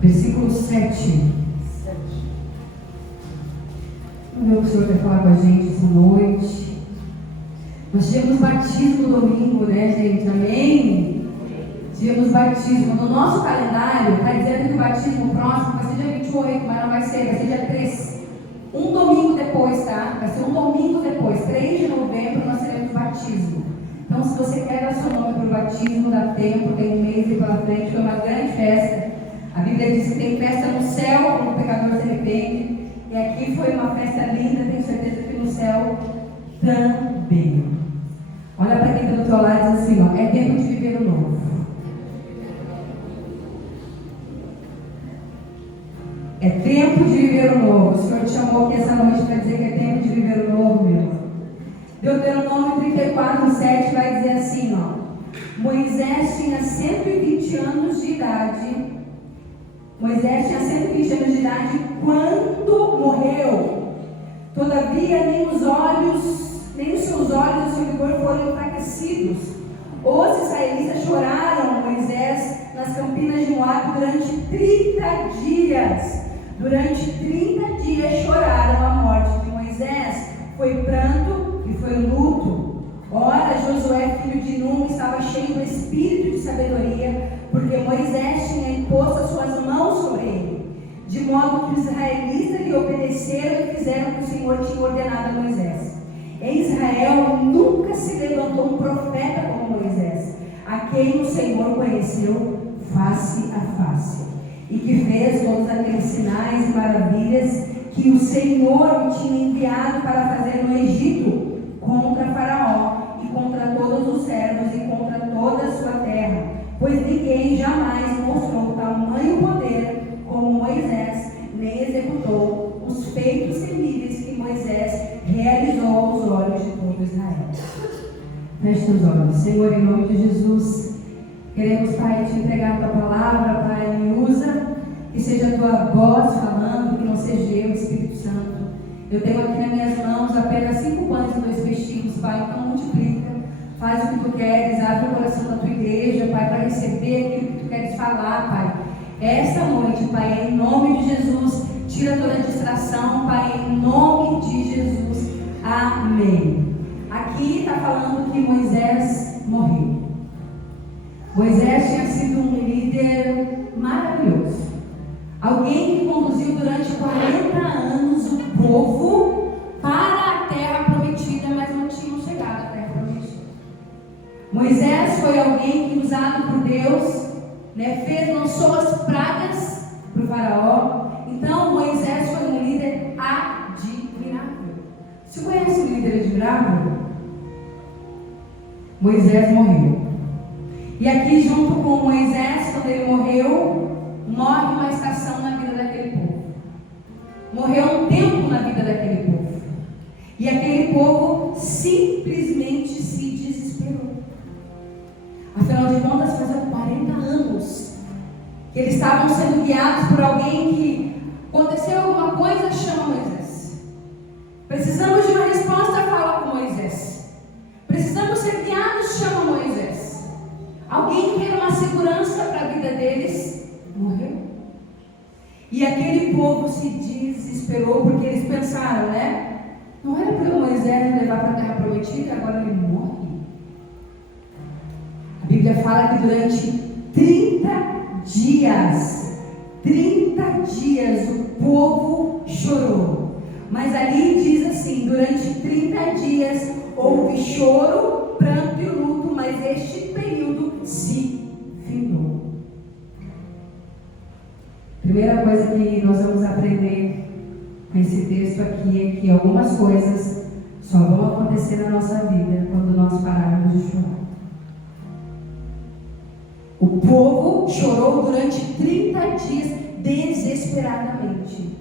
versículo 7. Vamos ver o que o Senhor quer falar com a gente essa noite. Nós tivemos batismo no domingo, né, gente? Amém? Tivemos batismo. No nosso calendário, está dizendo que o batismo próximo vai ser dia 28, mas não vai ser dia 3. Um domingo depois, tá? Vai ser um domingo depois, 3 de novembro, nós teremos batismo. Então, se você quer dar seu nome para o batismo, dá tempo, tem um mês aí pela frente, foi uma grande festa. A Bíblia diz que tem festa no céu, quando o pecador se arrepende. E aqui foi uma festa linda, tenho certeza que no céu também. Olha para quem está do teu lado e diz assim, ó, é tempo de viver o novo. É tempo de viver o novo. O Senhor te chamou aqui essa noite para dizer que é tempo de viver o novo, meu irmão. Deuteronômio 34:7 vai dizer assim, ó. Moisés tinha 120 anos de idade. Moisés tinha 120 anos de idade quando morreu. Todavia, nem os seus olhos e seu vigor foram enfraquecidos. Os israelitas choraram Moisés nas campinas de Moabe durante 30 dias. Durante 30 dias choraram a morte de Moisés. Foi pranto e foi luto. Ora, Josué, filho de Num, estava cheio do espírito de sabedoria, porque Moisés tinha imposto as suas mãos sobre ele, de modo que os israelitas lhe obedeceram e fizeram o que o Senhor tinha ordenado a Moisés. Em Israel nunca se levantou um profeta como Moisés, a quem o Senhor conheceu face a face, e que fez todos aqueles sinais e maravilhas que o Senhor o tinha enviado para fazer no Egito, contra Faraó e contra todos os servos e contra toda a sua terra, pois ninguém jamais mostrou tamanho poder como Moisés, nem executou os feitos temíveis que Moisés realizou aos olhos de todo Israel. Feche os olhos. Senhor, em nome de Jesus, queremos, Pai, te entregar a tua palavra, Pai, me usa, que seja a tua voz falando, que não seja eu, Espírito Santo. Eu tenho aqui nas minhas mãos apenas 5 pães e 2 peixinhos, Pai, então multiplica, faz o que tu queres, abre o coração da tua igreja, Pai, para receber aquilo que tu queres falar, Pai. Esta noite, Pai, em nome de Jesus, tira toda a distração, Pai, em nome de Jesus. Amém. Aqui está falando que Moisés morreu. Moisés tinha sido um líder maravilhoso. Alguém que conduziu durante 40 anos o povo para a terra prometida, mas não tinham chegado à terra prometida. Moisés foi alguém que, usado por Deus, lançou as pragas para o faraó. Então Moisés foi um líder admirável. Você conhece um líder admirável? Moisés morreu. E aqui, junto com Moisés, quando ele morreu, morre uma estação na vida daquele povo. Morreu um tempo na vida daquele povo. E aquele povo simplesmente se desesperou. Afinal de contas, fazia 40 anos que eles estavam sendo guiados por alguém que aconteceu alguma coisa, chama Moisés. Precisamos de uma resposta, fala com Moisés. Precisamos ser guiados, chama Moisés. Alguém que era uma segurança para a vida deles, morreu. E aquele povo se desesperou, porque eles pensaram, não era para Moisés levar para a terra prometida, agora ele morre. A Bíblia fala que durante 30 dias o povo chorou. Mas ali diz assim, durante 30 dias houve choro, pranto e luto, mas este período se findou. Primeira coisa que nós vamos aprender com esse texto aqui é que algumas coisas só vão acontecer na nossa vida quando nós pararmos de chorar. O povo chorou durante 30 dias desesperadamente.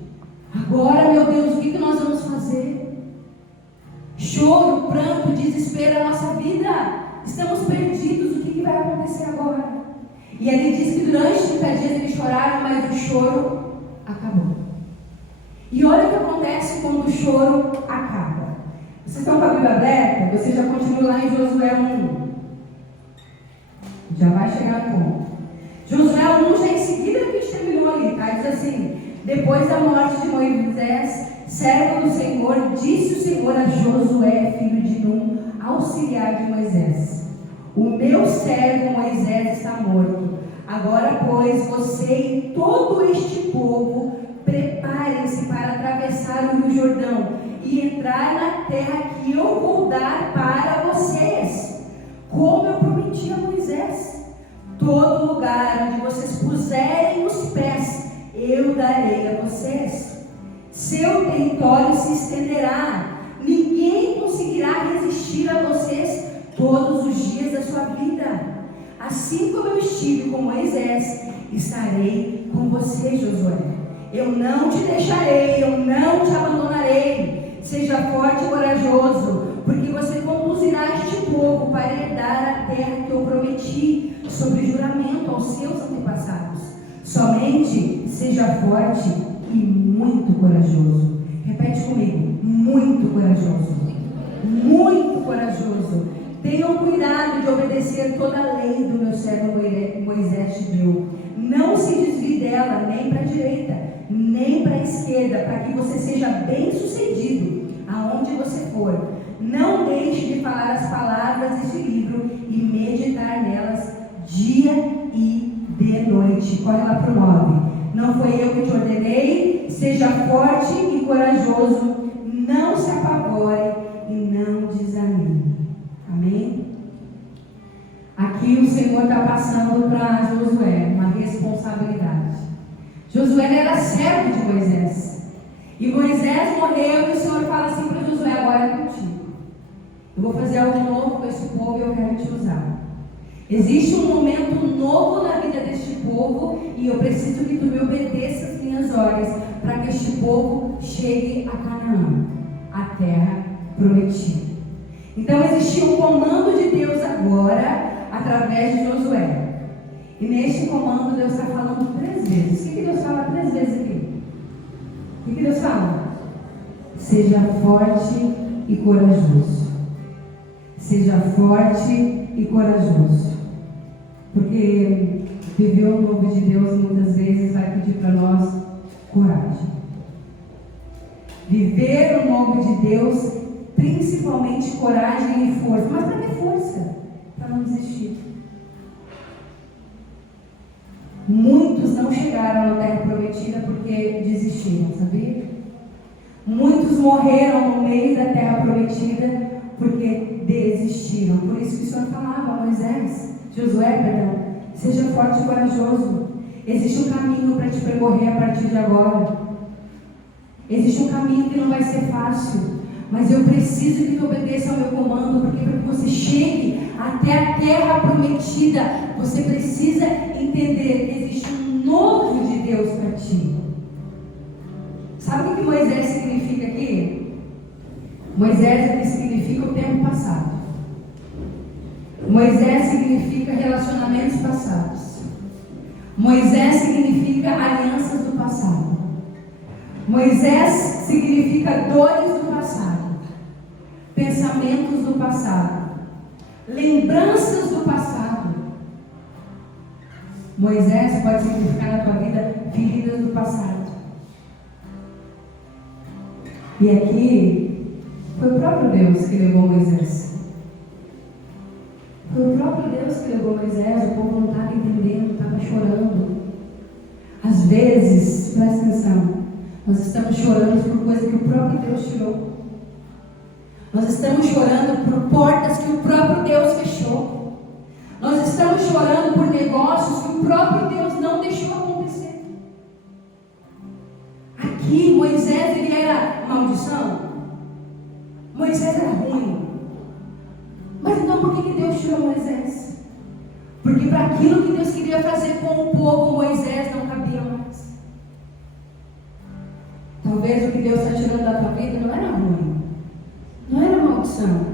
Agora, meu Deus, o que nós vamos fazer? Choro, pranto, desespero, a nossa vida. Estamos perdidos, o que vai acontecer agora? E ali diz que durante 30 dias eles choraram, mas o choro acabou. E olha o que acontece quando o choro acaba. Vocês estão com a Bíblia aberta? Você já continua lá em Josué 1. Já vai chegar no ponto. Josué 1 já em seguida que a gente terminou ali, Depois da morte de Moisés, servo do Senhor, disse o Senhor a Josué, filho de Num, auxiliar de Moisés: o meu servo Moisés está morto. Agora, pois, você e todo este povo preparem-se para atravessar o Rio Jordão e entrar na terra que eu vou dar para vocês, como eu prometi a Moisés. Todo lugar onde vocês puserem os pés, eu darei a vocês. Seu território se estenderá. Ninguém conseguirá resistir a vocês todos os dias da sua vida. Assim como eu estive com Moisés, estarei com você, Josué. Eu não te deixarei, eu não te abandonarei. Seja forte e corajoso, porque você conduzirá este povo para herdar a terra que eu prometi, sob juramento aos seus antepassados. Somente seja forte e muito corajoso. Repete comigo: muito corajoso. Muito corajoso. Tenham cuidado de obedecer toda a lei do meu servo Moisés te deu. Não se desvie dela, nem para a direita, nem para a esquerda, para que você seja bem sucedido aonde você for. Não deixe de falar as palavras deste livro e meditar nelas dia e de noite. Corre lá para o 9. Não foi eu que te ordenei? Seja forte e corajoso, não se apavore e não desanime. Amém? Aqui o Senhor está passando para Josué uma responsabilidade. Josué era servo de Moisés. E Moisés morreu e o Senhor fala assim para Josué: agora é contigo. Eu vou fazer algo novo com esse povo e eu quero te usar. Existe um momento novo na vida deste povo e eu preciso que tu me obedeça as minhas ordens para que este povo chegue a Canaã, a terra prometida. Então existia um comando de Deus agora, através de Josué. E neste comando Deus está falando 3 vezes. O que Deus fala 3 vezes aqui? O que Deus fala? Seja forte e corajoso. Seja forte e corajoso. Porque viver o novo de Deus muitas vezes vai pedir para nós coragem. Viver o novo de Deus, principalmente coragem e força. Mas para que força? Para não desistir. Muitos não chegaram na terra prometida porque desistiram, sabia? Muitos morreram no meio da terra prometida porque desistiram. Por isso que o Senhor falava a Moisés, Josué, perdão: seja forte e corajoso. Existe um caminho para te percorrer a partir de agora. Existe um caminho que não vai ser fácil, mas eu preciso que tu obedeça ao meu comando, porque para que você chegue até a terra prometida, você precisa entender que existe um novo de Deus para ti. Sabe o que Moisés significa aqui? Moisés aqui significa o tempo passado. Moisés significa relacionamentos passados. Moisés significa alianças do passado. Moisés significa dores do passado, pensamentos do passado, lembranças do passado. Moisés pode significar na tua vida feridas do passado. E aqui foi o próprio Deus que levou Moisés. Foi o próprio Deus que levou Moisés. O povo não estava entendendo, estava chorando. Às vezes, presta atenção, nós estamos chorando por coisa que o próprio Deus tirou. Nós estamos chorando por portas que o próprio Deus fechou. Nós estamos chorando por negócios que o próprio Deus não deixou acontecer. Aqui, Moisés, ele era maldição. Moisés era ruim. Mas então por que Deus tirou Moisés? Porque para aquilo que Deus queria fazer com o povo, Moisés não cabia mais. Talvez o que Deus está tirando da tua vida não era ruim, não era maldição,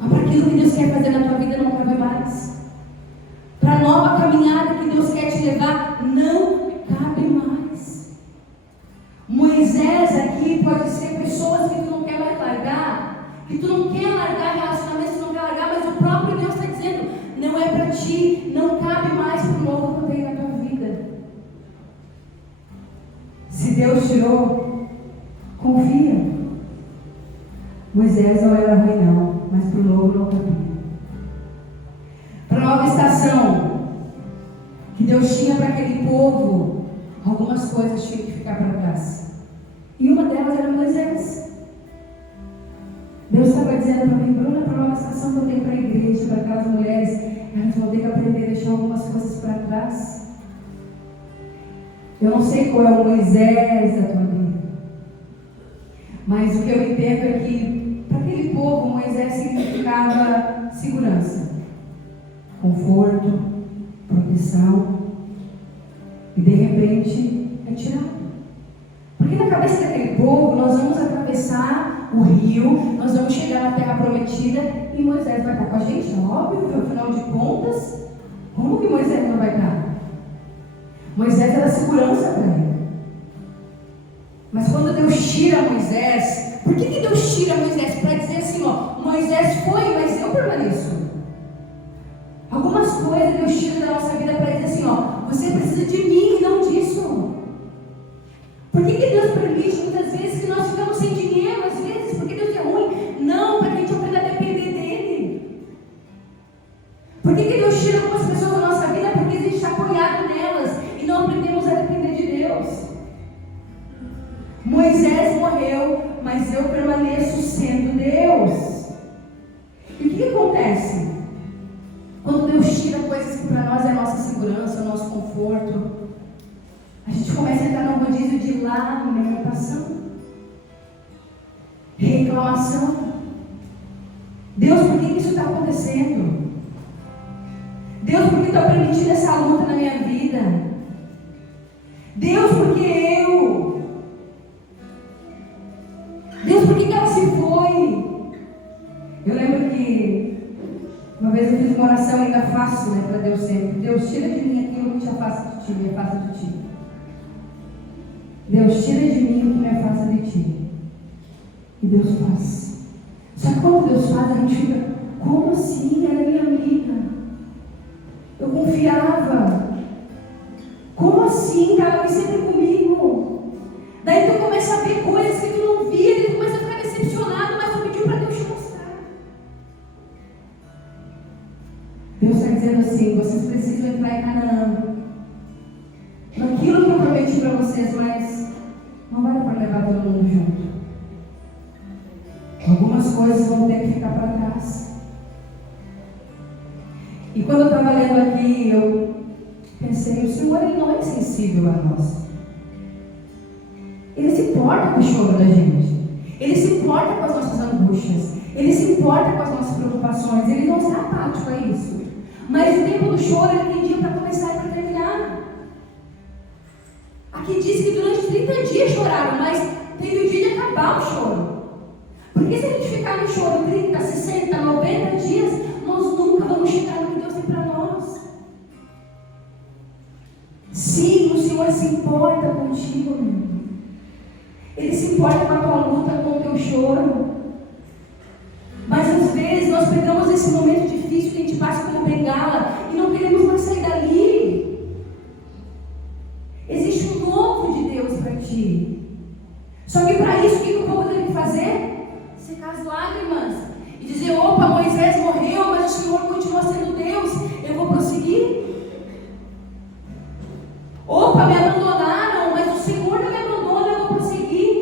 mas para aquilo que Deus quer fazer na tua vida não cabe mais. Para a nova caminhada que Deus quer te levar, não cabe mais. Moisés aqui pode ser pessoas que tu não quer mais largar, que tu não quer largar relacionamentos, tu não quer largar, mas o próprio Deus está dizendo: não é para ti, não cabe mais para o novo que eu tenho na tua vida. Se Deus tirou? Confia. Moisés não era ruim não, mas para o novo não cabia. Para a nova estação que Deus tinha para aquele povo, algumas coisas tinham que ficar para trás. E uma delas era Moisés. Deus estava dizendo para mim, Bruna, para a nova estação que eu tenho para a igreja, para aquelas mulheres, elas vão ter que aprender a deixar algumas coisas para trás. Eu não sei qual é o Moisés da tua vida, mas o que eu entendo é que para aquele povo Moisés significava segurança, conforto, proteção, e de repente é tirado. Porque na cabeça daquele povo nós vamos atravessar o rio, nós vamos chegar na terra prometida e Moisés vai estar com a gente, óbvio, afinal de contas, como que Moisés não vai estar? Moisés era segurança para ele. Mas quando Deus tira Moisés, por que Deus tira Moisés? Para dizer assim, ó, Moisés foi, mas eu permaneço. Algumas coisas Deus tira da nossa vida para dizer assim, ó, você precisa de mim e não disso. Por que Deus permite muitas vezes que nós ficamos sem dinheiro, às vezes, porque Deus é ruim? Não, para que a gente aprenda a depender dele. Por que Deus tira algumas pessoas da nossa vida? Porque a gente está apoiado nelas e não aprendemos a depender de Deus. Moisés morreu, mas eu permaneço sendo Deus. E o que acontece? Quando Deus tira coisas que para nós é a nossa segurança, o nosso conforto, a gente começa a entrar num rodízio de lamentação, reclamação. Deus, por que isso está acontecendo? Deus, por que está permitindo essa luta na minha vida? Deus, por que eu? Deus, por que ela se foi? Eu lembro que uma vez eu fiz uma oração ainda fácil, né, para Deus sempre. Deus, tira de mim aquilo que te afasta de ti, me afasta de ti. Deus, tira de mim o que me afasta de ti. E Deus faz. Só que quando Deus faz, a gente fica, como assim? Ela é minha amiga. Eu confiava. Como assim? Estava sempre comigo. Daí tu começa a ver coisas que tu não via, e tu começa a ficar decepcionado, mas tu pediu para Deus te mostrar. Deus está dizendo assim, vocês precisam entrar em Canaã. Naquilo que eu prometi para vocês, mas não vai dar para levar todo mundo junto. Algumas coisas vão ter que ficar para trás. E quando eu estava lendo aqui, eu pensei, o Senhor ele não é insensível a nós. Ele se importa com o choro da gente. Ele se importa com as nossas angústias. Ele se importa com as nossas preocupações. Ele não está apático a isso. Mas o tempo do choro ele tem dia para começar e para terminar. Aqui diz que durante 30 dias choraram, mas teve o dia de acabar o choro. Porque se a gente ficar no choro 30, 60, 90 dias, nós nunca vamos chegar no que Deus tem para nós. Sim, o Senhor se importa contigo, meu irmão. Ele se importa com a tua luta, com o teu choro. Mas às vezes nós pegamos esse momento difícil que a gente passa como bengala e não queremos mais sair dali. Existe um novo de Deus para ti. Só que para isso, o que o povo tem que fazer? Secar as lágrimas e dizer, opa, Moisés morreu, mas o Senhor continua sendo Deus, eu vou prosseguir. Opa, me abandonaram, mas o Senhor não me abandona, eu vou prosseguir.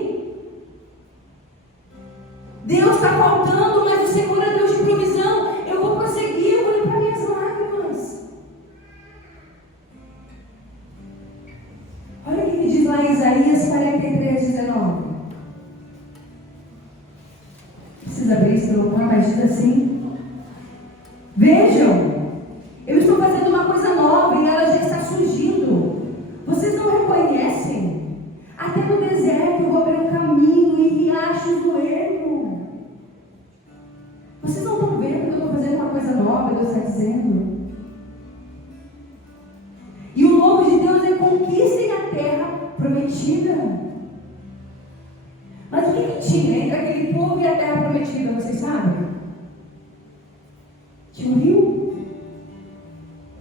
Deus está faltando, mas o Senhor é Deus de provisão, eu vou prosseguir, eu vou limpar minhas lágrimas. Olha o que diz lá em Isaías 43:19. Precisa abrir esse lugar, mas diz assim: vejam, eu estou fazendo uma coisa nova e ela já está surgindo. Vocês não reconhecem? Até no deserto eu vou abrir um caminho e riachos do ermo. Vocês não estão vendo que eu estou fazendo uma coisa nova, Deus está dizendo. E o novo de Deus é conquistem a terra prometida. Mas o que tinha entre aquele povo e a terra prometida, vocês sabem? Tinha um rio.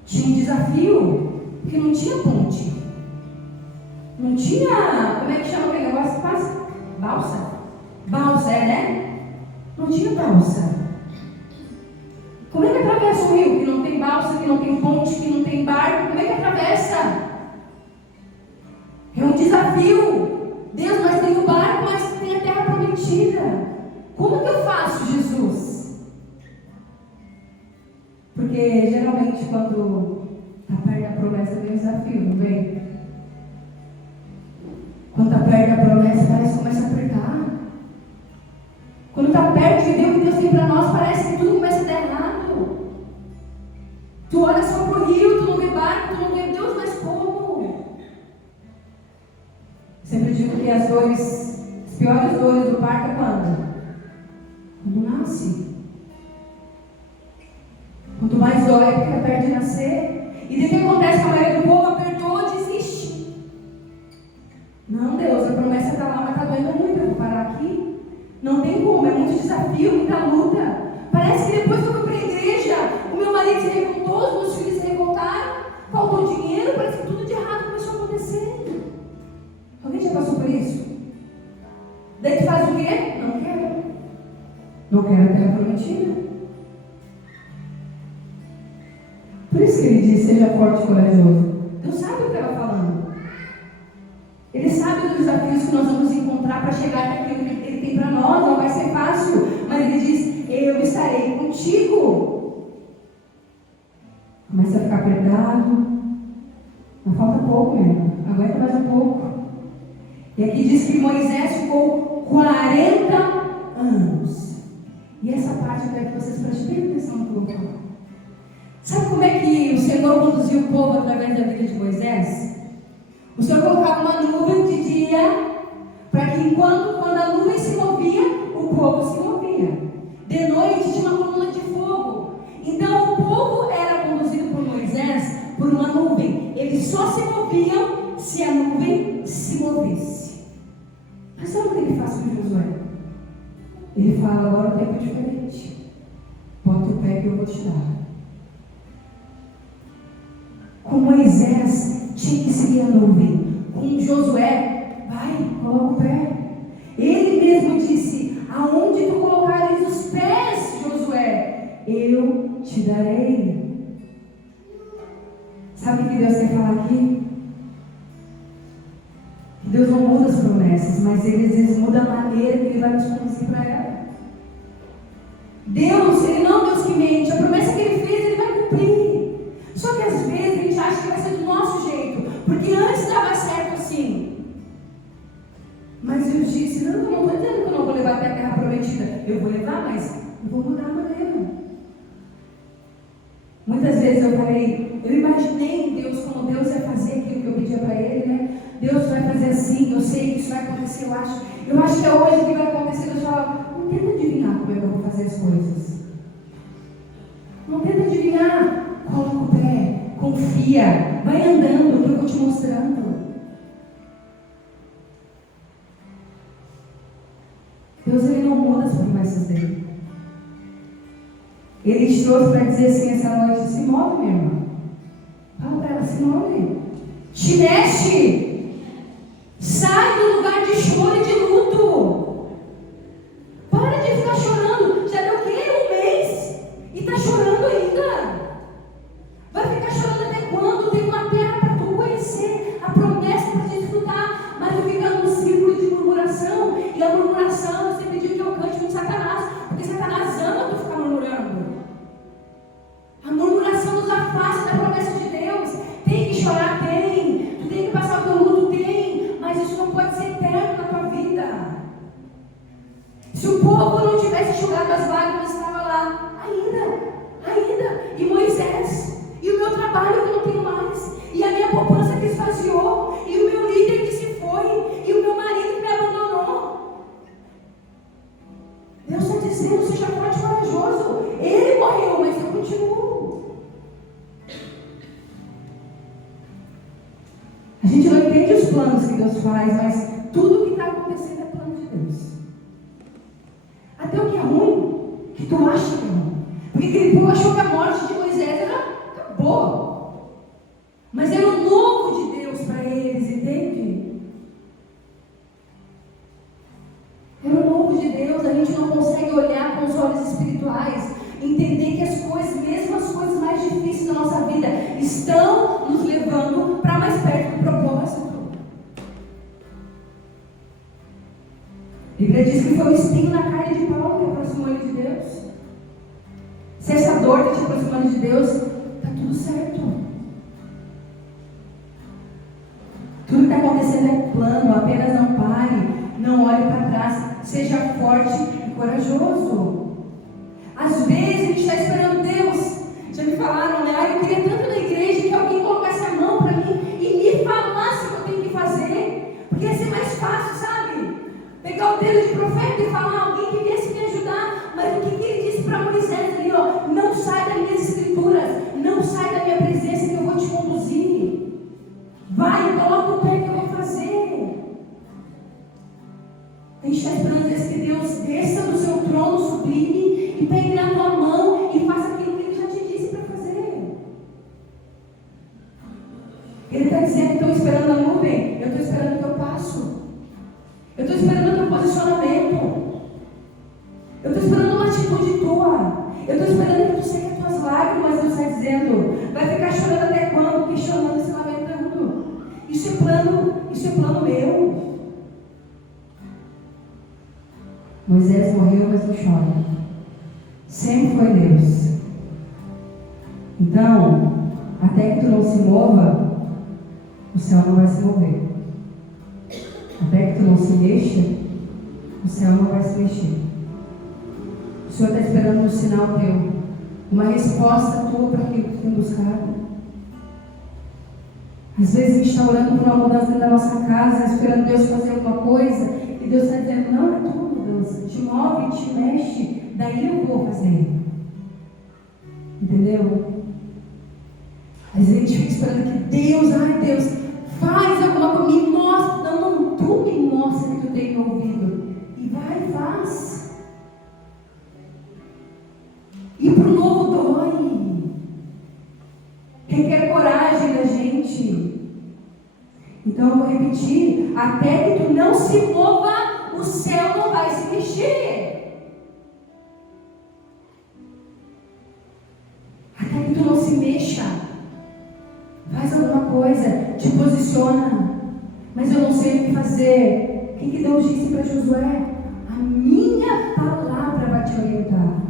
Tinha um desafio, porque não tinha ponte. Não tinha, como é que chama aquele balsa? Balsa, né? Não tinha balsa. Como é que atravessa o rio? Que não tem balsa, que não tem ponte, que não tem barco. Como é que atravessa? É um desafio. Deus, mas tem o barco, mas tem a terra prometida. Como que eu faço, Jesus? Porque geralmente quando está perto da promessa vem o desafio, não vem? Quando está perto da promessa, parece que começa a apertar. Quando está perto de Deus, o que Deus tem para nós, parece que tudo começa a dar errado. Tu olha só para o rio, tu não vê barco, tu não vê Deus, mas como? Sempre digo que as piores dores do parto é quando? Quando nasce. Quanto mais dói, porque está perto de nascer. E daí o que acontece com a maioria do povo? Apertou, desiste. Não, Deus, a promessa está lá, mas está doendo muito. Eu vou parar aqui. Não tem como, é muito desafio, muita luta. Parece que depois que eu fui para a igreja, o meu marido se revoltou, os meus filhos se revoltaram, faltou dinheiro, parece que tudo de errado começou a acontecer. Alguém já passou por isso? Daí tu faz o quê? Não quero. Não quero a terra prometida. Por isso que ele diz, seja forte e corajoso. Deus sabe o que ela está falando. Ele sabe dos desafios que nós vamos encontrar para chegar naquilo que Ele tem para nós. Não vai ser fácil. Mas Ele diz, eu estarei contigo. Começa a ficar apertado. Mas falta pouco mesmo. Aguenta mais um pouco. E aqui diz que Moisés ficou 40 anos. E essa parte eu quero que vocês prestem atenção no que eu vou falar. Sabe como é que o Senhor conduziu o povo através da vida de Moisés? O Senhor colocava uma nuvem de dia, para que quando a nuvem se movia, o povo se movia. De noite tinha uma coluna de fogo. Então o povo era conduzido por Moisés por uma nuvem. Eles só se moviam se a nuvem se movesse. Mas sabe o que ele faz com Josué? Ele fala, agora o tempo é diferente. Bota o pé que eu vou te dar. Com Moisés tinha que seguir a nuvem. Com Josué, vai, coloca o pé. Ele mesmo disse, aonde tu colocares os pés, Josué, eu te darei. Sabe o que Deus quer falar aqui? Que Deus não muda as promessas, mas Ele às vezes muda a maneira que Ele vai nos conduzir para ela. Deus, Ele não é um Deus que mente. A promessa que Ele fez, Ele vai cumprir. Só que às vezes a gente acha que vai ser do nosso jeito, porque antes dava certo assim. Mas eu disse, não estou dizendo que eu não vou levar até a terra prometida. Eu vou levar, mas eu vou mudar a maneira. Muitas vezes eu falei, eu imaginei em Deus como Deus ia fazer aquilo que eu pedia para Ele, né? Deus vai fazer assim, eu sei que isso vai acontecer, eu acho que é hoje que vai acontecer. Deus fala, não tenta adivinhar como é que eu vou fazer as coisas. Não tenta adivinhar. Coloca o pé, confia, vai andando, que eu vou te mostrando. Deus, Ele não muda as promessas dele. Ele te trouxe para dizer assim essa noite, se move, minha irmã. Fala para ela, se move. Te mexe. Sai do lugar de choro e de luto. Para de ficar chorando. Já deu o quê? Um mês. E está chorando ainda. Vai ficar chorando até quando? Tem uma terra para tu conhecer, a promessa para te desfrutar, mas tu fica num círculo de murmuração, e a murmuração, você pediu que eu cante com Satanás, porque Satanás ama tu ficar murmurando. A murmuração nos afasta da promessa de Deus. Tem que chorar? Tem. Tu tem que passar pelo luto? Tem. Mas isso não pode ser eterno na tua vida. Se o povo não tivesse enxugado as lágrimas, estava lá, ainda. E Moisés? E o meu trabalho que eu não tenho mais, e a minha poupança que esvaziou, e o meu líder que se foi, e o meu marido que me abandonou. Deus está dizendo, seja forte e corajoso. Ele morreu, mas eu continuo. A gente não entende os planos que Deus faz, mas tudo que está acontecendo é plano de Deus. Até o que é ruim, que tu acha que é ruim. Porque aquele povo achou que a morte de Moisés era acabou. Mas era o novo de Deus para eles, entende? A Bíblia diz que foi o espinho na carne de Paulo que aproximou ele de Deus. Se essa dor está te aproximando de Deus, está tudo certo. Tudo que está acontecendo é plano, apenas não pare, não olhe para trás, seja forte e corajoso. Às vezes a gente está esperando Deus. Já me falaram, né? Eu queria tanto na igreja que alguém colocasse a mão para mim e me falasse o que eu tenho que fazer, porque ia ser mais fácil, sabe? Pegar o dedo de profeta e falar, alguém que viesse me ajudar. Mas o que ele disse para Moisés ali, ó? Não sai das minhas escrituras, não sai da minha presença que eu vou te conduzir. Vai, coloca o pé que eu vou fazer. A gente está esperando que Deus desça do seu trono sublime e pegue na tua mão e faça aquilo que Ele já te disse para fazer. Ele está dizendo que estou esperando a nuvem, eu estou esperando o teu passo. Eu estou esperando o teu posicionamento. Eu estou esperando uma atitude tua. Eu estou esperando que tu seque as tuas lágrimas. Deus está dizendo, vai ficar chorando até quando? Questionando, se lamentando. Isso é plano meu. Moisés morreu, mas não chora. Sempre foi Deus. Então, até que tu não se mova, o céu não vai se mover. Até que tu não se mexa, o céu não vai se mexer. O Senhor está esperando um sinal teu, uma resposta tua para aquilo que tu tem buscado. Às vezes a gente está orando por uma mudança dentro da nossa casa, esperando Deus fazer alguma coisa, e Deus está dizendo, não, é tua mudança, te move, te mexe, daí eu vou fazer. Entendeu? Às vezes a gente fica esperando que Deus, Deus, faz alguma coisa, me mostra. Não, tu me mostra que tu tem me ouvido. E vai e faz. Ir para o novo dói. Requer coragem da gente. Então eu vou repetir. Até que tu não se mova, o céu não vai se mexer. Até que tu não se mexa. Faz alguma coisa, te posiciona. Mas eu não sei o que fazer. O que Deus disse para Josué? A minha palavra vai te orientar.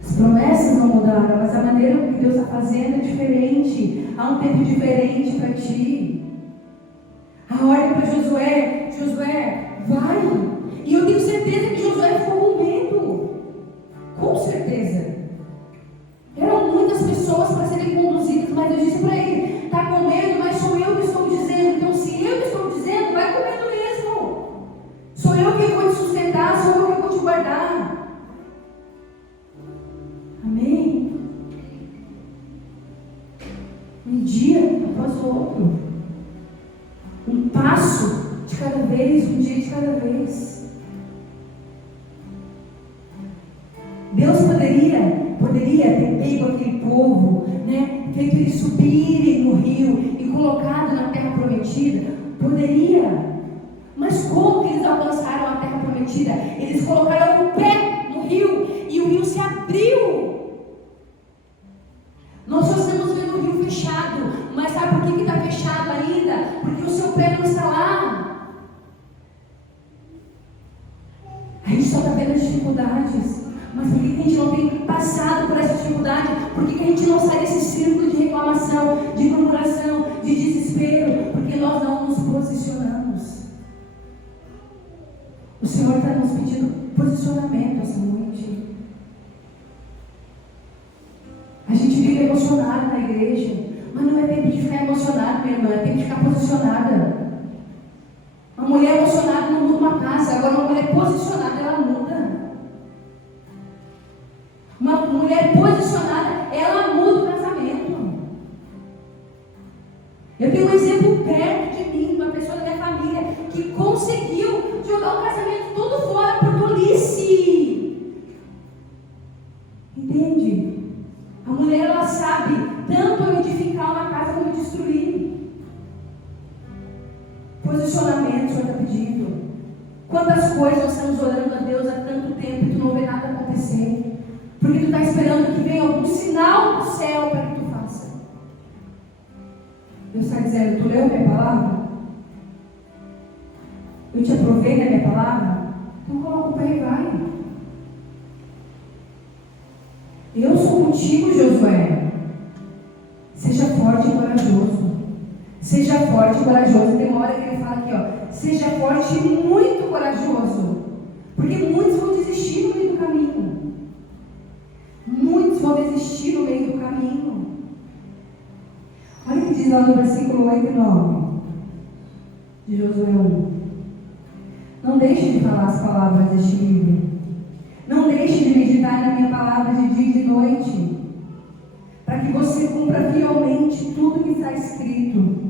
As promessas não mudaram, mas a maneira que Deus está fazendo é diferente. Há um tempo diferente para ti. A ordem para Josué, vai. E eu tenho certeza que Josué ficou com medo. Com certeza. Eram muitas pessoas para serem conduzidas, mas eu disse para ele, está com medo, mas sou eu que estou dizendo. Então se eu que estou dizendo, vai com medo mesmo. Sou eu que vou te sustentar, sou eu que vou te guardar. Amém? Um dia após o outro. Um passo de cada vez, um dia de cada vez. Deus poderia ter pego aquele povo, né, feito eles subirem no rio e colocado na terra prometida. Poderia. Mas como que eles alcançaram a terra prometida? Eles colocaram o pé no rio e o rio se abriu. Nós só estamos vendo o rio fechado, mas sabe por que está fechado ainda? Porque o seu pé não está lá. A gente só está vendo as dificuldades. Mas por que a gente não tem passado por essa dificuldade? Por que a gente não sai desse círculo de reclamação, de murmuração, de desespero? Porque nós não nos posicionamos. O Senhor está nos pedindo posicionamento essa noite. A gente fica emocionado na igreja, mas não é tempo de ficar emocionado, minha irmã, é tempo de ficar posicionada. Uma mulher emocionada não muda uma casa, agora uma mulher posicionada, ela muda. Uma mulher posicionada, ela muda o casamento. Eu tenho um exemplo perto de mim, uma pessoa da minha família, que conseguiu jogar o casamento todo fora por tolice. Entende? A mulher, ela sabe tanto edificar uma casa como destruir. Posicionamento, o Senhor está pedindo. Quantas coisas nós estamos orando a Deus há tanto tempo e tu não vê nada acontecer? Porque tu está esperando que venha algum sinal do céu para que tu faça. Deus está dizendo, tu leu minha palavra? Eu te aprovei na minha palavra? Então coloca o pé e vai. Eu sou contigo, Josué. Seja forte e corajoso. Seja forte e corajoso. Tem uma hora que ele fala aqui, ó. Seja forte e muito corajoso. Porque muitos vão desistir no meio do caminho. Muitos vão desistir no meio do caminho. Olha o que diz lá no versículo 8 e 9 de Josué 1. Não deixe de falar as palavras deste livro. Não deixe de meditar na minha palavra de dia e de noite, para que você cumpra fielmente tudo que está